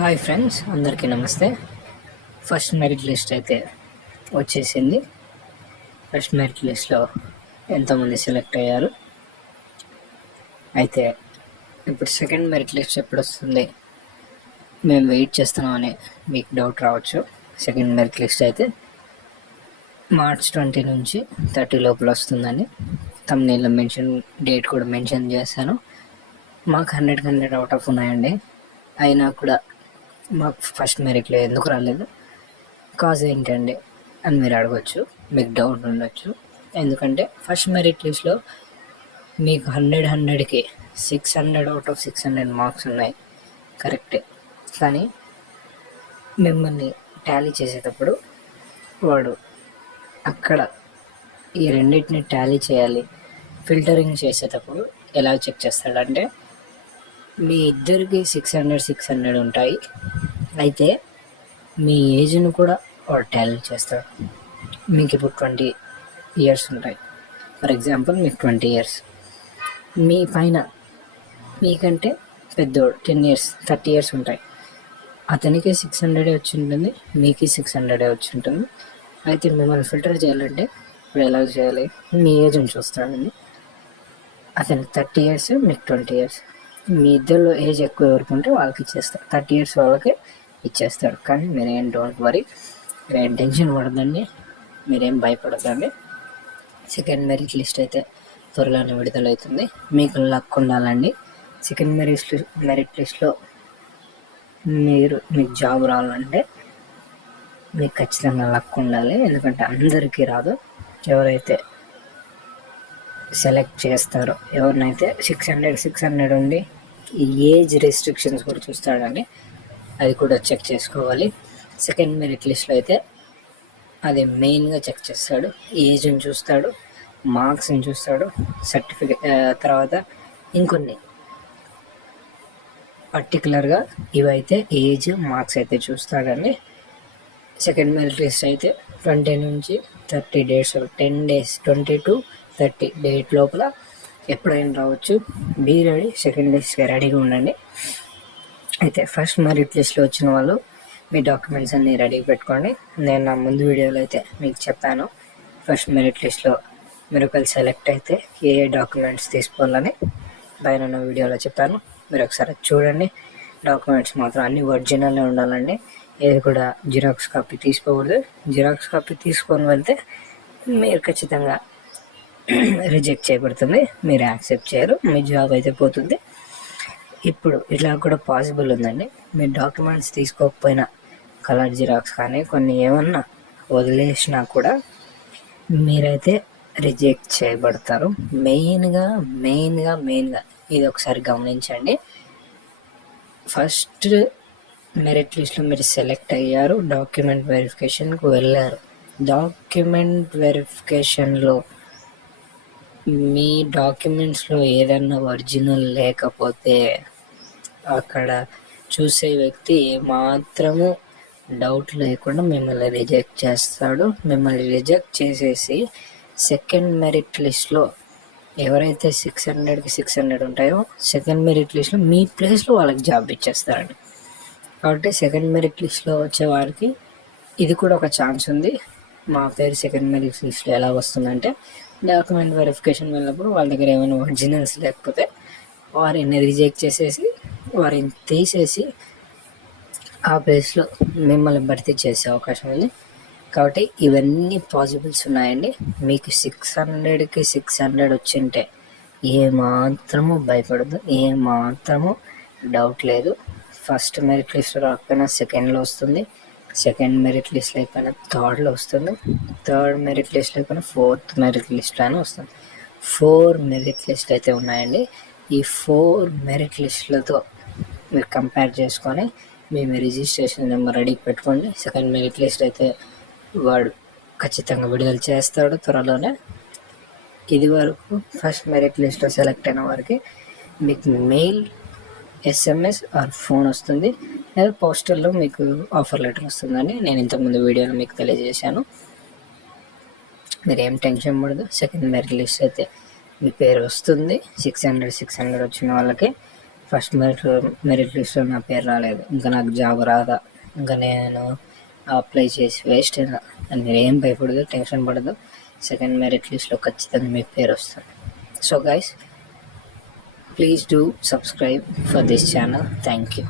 Hi friends, అందరికీ నమస్తే. First merit list అయితే వచ్చేసింది. ఫస్ట్ మెరిట్ లిస్ట్లో ఎంతోమంది సెలెక్ట్ అయ్యారు. అయితే ఇప్పుడు సెకండ్ మెరిట్ లిస్ట్ ఎప్పుడు వస్తుంది, మేము వెయిట్ చేస్తున్నామని మీకు డౌట్ రావచ్చు. సెకండ్ మెరిట్ లిస్ట్ అయితే March 20 నుంచి 30 లోపల వస్తుందని థంబ్నెయిల్లో డేట్ కూడా మెన్షన్ చేశాను. మాకు 100 అవుట్ ఆఫ్ ఉన్నాయండి. అయినా కూడా మాకు ఫస్ట్ మెరిట్లో ఎందుకు రాలేదు, కాజ్ ఏంటండి అని మీరు అడగచ్చు. మీకు డౌట్ ఉండొచ్చు. ఎందుకంటే ఫస్ట్ మెరిట్ లిస్ట్లో మీకు 100కి 600 అవుట్ ఆఫ్ 600 మార్క్స్ ఉన్నాయి, కరెక్టే. కానీ మిమ్మల్ని టాలీ చేసేటప్పుడు వాడు అక్కడ ఈ రెండింటిని టాలీ చేయాలి, ఫిల్టరింగ్ చేసేటప్పుడు ఎలా చెక్ చేస్తాడంటే, మీ ఇద్దరికి 600 ఉంటాయి. అయితే మీ ఏజ్ను కూడా వాడు టాలీ చేస్తాడు. మీకు ఇప్పుడు 20 ఇయర్స్ ఉంటాయి. ఫర్ ఎగ్జాంపుల్ మీకు 20 ఇయర్స్, మీ పైన మీకంటే పెద్దోడు 10 ఇయర్స్ 30 ఇయర్స్ ఉంటాయి. అతనికి 600 వచ్చి ఉంటుంది, మీకు 600 వచ్చి ఉంటుంది. అయితే మిమ్మల్ని ఫిల్టర్ చేయాలంటే ఇప్పుడు ఎలా చేయాలి, మీ ఏజ్ని చూస్తాడండి. అతనికి 30 ఇయర్స్, మీకు 20 ఇయర్స్. మీ ఇద్దరిలో ఏజ్ ఎక్కువ ఎవరికి ఉంటే వాళ్ళకి ఇచ్చేస్తాడు. 30 ఇయర్స్ వాళ్ళకి ఇచ్చేస్తాడు. కానీ మీరేం డోంట్ వరీ, మీరేం టెన్షన్ పడదండి, మీరేం భయపడదండి. సెకండ్ మెరిట్ లిస్ట్ అయితే త్వరలోనే విడుదలవుతుంది. మీకు లక్ ఉండాలండి. సెకండ్ మెరిట్ లిస్ట్లో మీకు జాబ్ రావాలంటే మీకు ఖచ్చితంగా లక్ ఉండాలి. ఎందుకంటే అందరికీ రాదు. ఎవరైతే సెలెక్ట్ చేస్తారో, ఎవరినైతే 600 ఉండి ఈ ఏజ్ రెస్ట్రిక్షన్స్ కూడా చూస్తాడండి, అది కూడా చెక్ చేసుకోవాలి. సెకండ్ మెరిట్ లిస్ట్లో అయితే అది మెయిన్గా చెక్ చేస్తాడు. ఏజ్ని చూస్తాడు, మార్క్స్ని చూస్తాడు, సర్టిఫికేట్, తర్వాత ఇంకొన్ని పర్టికులర్గా ఇవైతే ఏజ్, మార్క్స్ అయితే చూస్తాడండి. సెకండ్ మెరిట్ లిస్ట్ అయితే 20 నుంచి 30 డేస్, 10 డేస్ 20 to 30 డేట్ లోపల ఎప్పుడైనా రావచ్చు. బీ రెడీ, సెకండ్ లిస్ట్కి రెడీగా ఉండండి. అయితే ఫస్ట్ మెరిట్ లిస్ట్లో వచ్చిన వాళ్ళు మీ డాక్యుమెంట్స్ అన్నీ రెడీ పెట్టుకోండి. నేను నా ముందు వీడియోలో అయితే మీకు చెప్పాను, ఫస్ట్ మెరిట్ లిస్ట్లో మీరు ఒకవేళ సెలెక్ట్ అయితే ఏ డాక్యుమెంట్స్ తీసుకోవాలని పైన ఉన్న వీడియోలో చెప్పాను. మీరు ఒకసారి చూడండి. డాక్యుమెంట్స్ మాత్రం అన్నీ ఒరిజినల్లే ఉండాలండి. ఏది కూడా జిరాక్స్ కాపీ తీసుకోకూడదు. జిరాక్స్ కాపీ తీసుకొని వెళ్తే మీరు ఖచ్చితంగా రిజెక్ట్ చేయబడుతుంది, మీరు యాక్సెప్ట్ చేయరు, మీ జాబ్ అయితే పోతుంది. ఇప్పుడు ఇలా కూడా పాసిబుల్ ఉందండి. మీ డాక్యుమెంట్స్ తీసుకోకపోయినా కలర్ జిరాక్స్ కానీ కొన్ని ఏమన్నా వదిలేసినా కూడా మీరైతే రిజెక్ట్ చేయబడతారు. మెయిన్గా ఇది ఒకసారి గమనించండి. ఫస్ట్ మెరిట్ లిస్ట్లో మీరు సెలెక్ట్ అయ్యారు, డాక్యుమెంట్ వెరిఫికేషన్కి వెళ్ళారు. డాక్యుమెంట్ వెరిఫికేషన్లో మీ డాక్యుమెంట్స్లో ఏదన్నా ఒరిజినల్ లేకపోతే అక్కడ చూసే వ్యక్తి ఏమాత్రము డౌట్ లేకుండా మిమ్మల్ని రిజెక్ట్ చేస్తాడు. మిమ్మల్ని రిజెక్ట్ చేసేసి సెకండ్ మెరిట్ లిస్ట్లో ఎవరైతే 600కి 600 ఉంటాయో సెకండ్ మెరిట్ లిస్ట్లో మీ ప్లేస్లో వాళ్ళకి జాబ్ ఇచ్చేస్తారండి. కాబట్టి సెకండ్ మెరిట్ లిస్ట్లో వచ్చే వారికి ఇది కూడా ఒక ఛాన్స్ ఉంది. మా పేరు సెకండ్ మెరిట్ లిస్ట్లో ఎలా వస్తుందంటే, డాక్యుమెంట్ వెరిఫికేషన్ వెళ్ళినప్పుడు వాళ్ళ దగ్గర ఏమైనా ఒరిజినల్స్ లేకపోతే వారిని రిజెక్ట్ చేసేసి వారిని తీసేసి ఆ ప్లేస్లో మిమ్మల్ని భర్తీ చేసే అవకాశం ఉంది. కాబట్టి ఇవన్నీ పాసిబుల్స్ ఉన్నాయండి. మీకు 600కి 600 వచ్చింటే ఏమాత్రము భయపడదు, ఏమాత్రము డౌట్ లేదు. ఫస్ట్ మెరిట్ లిస్ట్ రాకపోయినా సెకండ్లో వస్తుంది, సెకండ్ మెరిట్ లిస్ట్ అయిపోయినా థర్డ్లో వస్తుంది, థర్డ్ మెరిట్ లిస్ట్ అయిపోయినా ఫోర్త్ మెరిట్ లిస్ట్లో అయినా వస్తుంది. 4 మెరిట్ లిస్ట్ అయితే ఉన్నాయండి. ఈ 4 మెరిట్ లిస్టులతో మీరు కంపేర్ చేసుకొని మీ రిజిస్ట్రేషన్ నెంబర్ రెడీకి పెట్టుకోండి. సెకండ్ మెరిట్ లిస్ట్ అయితే వాడు ఖచ్చితంగా విడుదల చేస్తాడు త్వరలోనే. ఇది వరకు ఫస్ట్ మెరిట్ లిస్ట్లో సెలెక్ట్ అయిన వారికి మీకు మెయిల్, SMS ఆర్ ఫోన్ వస్తుంది, లేదా పోస్టల్లో మీకు ఆఫర్ లెటర్ వస్తుందని నేను ఇంతకుముందు వీడియోలో మీకు తెలియజేశాను. మీరు ఏం టెన్షన్ పడదు. సెకండ్ మెరిట్ లిస్ట్ అయితే మీ పేరు వస్తుంది. 600 వచ్చిన వాళ్ళకి ఫస్ట్ మెరిట్ లిస్ట్లో నా పేరు రాలేదు, ఇంకా నాకు జాబ్ రాదా, ఇంకా నేను అప్లై చేసి వేస్ట్ అయినా అని మీరు ఏం భయపడదు, టెన్షన్ పడదు. సెకండ్ మెరిట్ లిస్ట్లో ఖచ్చితంగా మీ పేరు వస్తుంది. So guys, please do subscribe for this channel. Thank you.